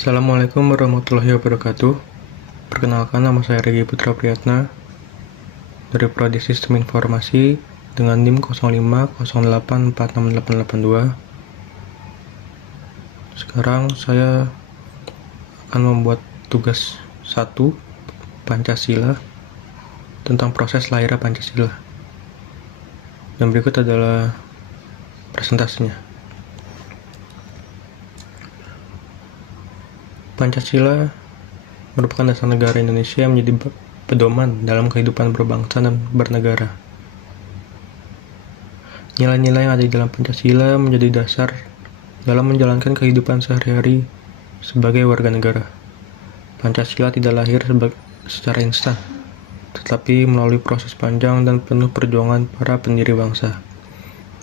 Assalamualaikum warahmatullahi wabarakatuh. Perkenalkan, nama saya Regi Putra Priyatna dari Prodi Sistem Informasi dengan NIM 0508468882. Sekarang saya akan membuat tugas 1 Pancasila tentang proses lahirnya Pancasila. Dan berikut adalah presentasinya. Pancasila merupakan dasar negara Indonesia yang menjadi pedoman dalam kehidupan berbangsa dan bernegara. Nilai-nilai yang ada di dalam Pancasila menjadi dasar dalam menjalankan kehidupan sehari-hari sebagai warga negara. Pancasila tidak lahir secara instan, tetapi melalui proses panjang dan penuh perjuangan para pendiri bangsa.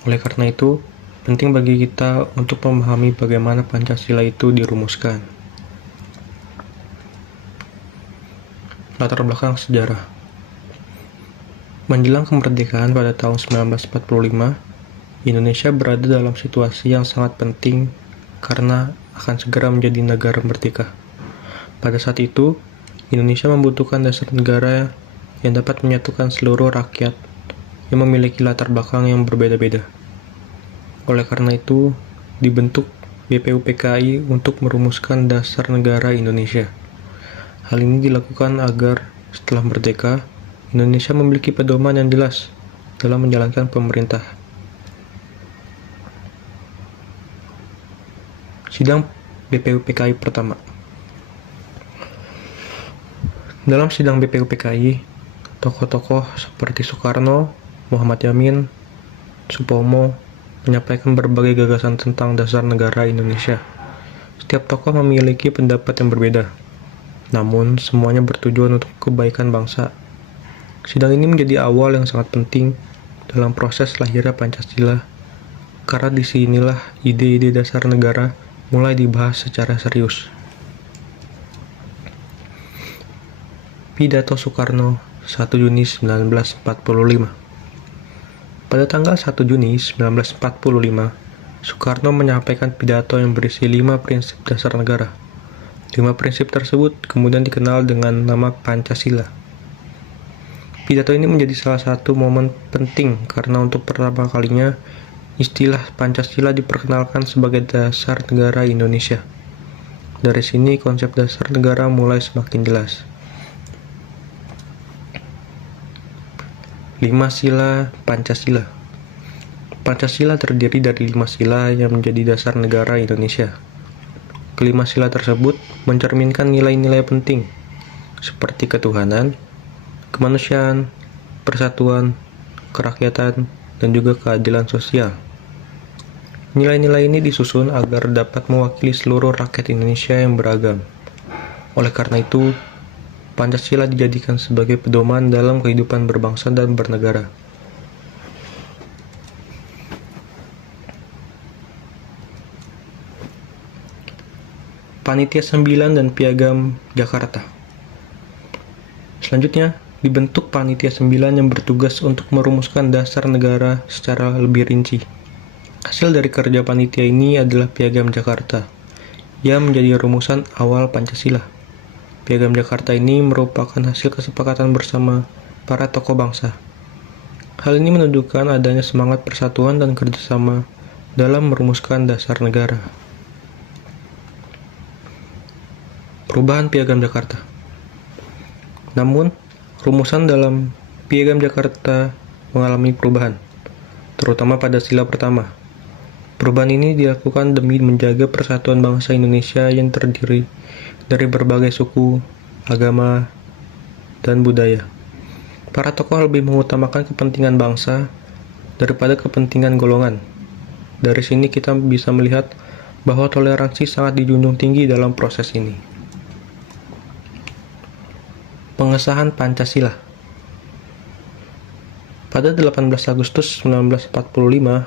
Oleh karena itu, penting bagi kita untuk memahami bagaimana Pancasila itu dirumuskan. Latar belakang sejarah. Menjelang kemerdekaan pada tahun 1945, Indonesia berada dalam situasi yang sangat penting karena akan segera menjadi negara merdeka. Pada saat itu, Indonesia membutuhkan dasar negara yang dapat menyatukan seluruh rakyat yang memiliki latar belakang yang berbeda-beda. Oleh karena itu, dibentuk BPUPKI untuk merumuskan dasar negara Indonesia. Hal ini dilakukan agar setelah merdeka, Indonesia memiliki pedoman yang jelas dalam menjalankan pemerintah. Sidang BPUPKI pertama. Dalam sidang BPUPKI, tokoh-tokoh seperti Soekarno, Muhammad Yamin, Supomo menyampaikan berbagai gagasan tentang dasar negara Indonesia. Setiap tokoh memiliki pendapat yang berbeda, namun semuanya bertujuan untuk kebaikan bangsa. Sidang ini menjadi awal yang sangat penting dalam proses lahirnya Pancasila, karena disinilah ide-ide dasar negara mulai dibahas secara serius. Pidato Soekarno 1 Juni 1945. Pada tanggal 1 Juni 1945, Soekarno menyampaikan pidato yang berisi 5 prinsip dasar negara. 5 prinsip tersebut kemudian dikenal dengan nama Pancasila. Pidato ini menjadi salah satu momen penting karena untuk pertama kalinya istilah Pancasila diperkenalkan sebagai dasar negara Indonesia. Dari sini konsep dasar negara mulai semakin jelas. 5 sila Pancasila. Pancasila terdiri dari 5 sila yang menjadi dasar negara Indonesia. Kelima sila tersebut mencerminkan nilai-nilai penting seperti ketuhanan, kemanusiaan, persatuan, kerakyatan, dan juga keadilan sosial. Nilai-nilai ini disusun agar dapat mewakili seluruh rakyat Indonesia yang beragam. Oleh karena itu, Pancasila dijadikan sebagai pedoman dalam kehidupan berbangsa dan bernegara. Panitia 9 dan Piagam Jakarta. Selanjutnya, dibentuk Panitia 9 yang bertugas untuk merumuskan dasar negara secara lebih rinci. Hasil dari kerja panitia ini adalah Piagam Jakarta, yang menjadi rumusan awal Pancasila. Piagam Jakarta ini merupakan hasil kesepakatan bersama para tokoh bangsa. Hal ini menunjukkan adanya semangat persatuan dan kerjasama dalam merumuskan dasar negara. Perubahan Piagam Jakarta. Namun, rumusan dalam Piagam Jakarta mengalami perubahan, terutama pada sila pertama. Perubahan ini dilakukan demi menjaga persatuan bangsa Indonesia yang terdiri dari berbagai suku, agama, dan budaya. Para tokoh lebih mengutamakan kepentingan bangsa daripada kepentingan golongan. Dari sini kita bisa melihat bahwa toleransi sangat dijunjung tinggi dalam proses ini. Pengesahan Pancasila. Pada 18 Agustus 1945,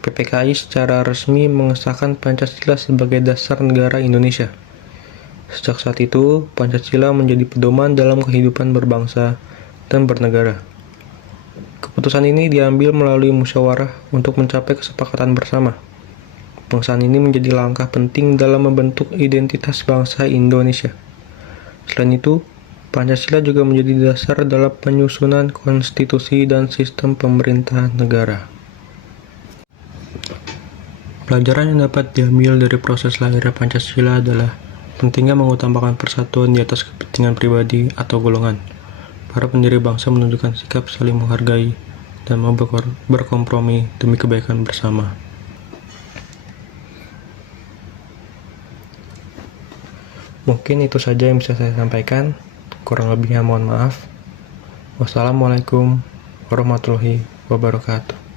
PPKI secara resmi mengesahkan Pancasila sebagai dasar negara Indonesia. Sejak saat itu, Pancasila menjadi pedoman dalam kehidupan berbangsa dan bernegara. Keputusan ini diambil melalui musyawarah untuk mencapai kesepakatan bersama. Pengesahan ini menjadi langkah penting dalam membentuk identitas bangsa Indonesia. Selain itu, Pancasila juga menjadi dasar dalam penyusunan konstitusi dan sistem pemerintahan negara. Pelajaran yang dapat diambil dari proses lahirnya Pancasila adalah pentingnya mengutamakan persatuan di atas kepentingan pribadi atau golongan. Para pendiri bangsa menunjukkan sikap saling menghargai dan mau berkompromi demi kebaikan bersama. Mungkin itu saja yang bisa saya sampaikan. Kurang lebihnya mohon maaf. Wassalamualaikum warahmatullahi wabarakatuh.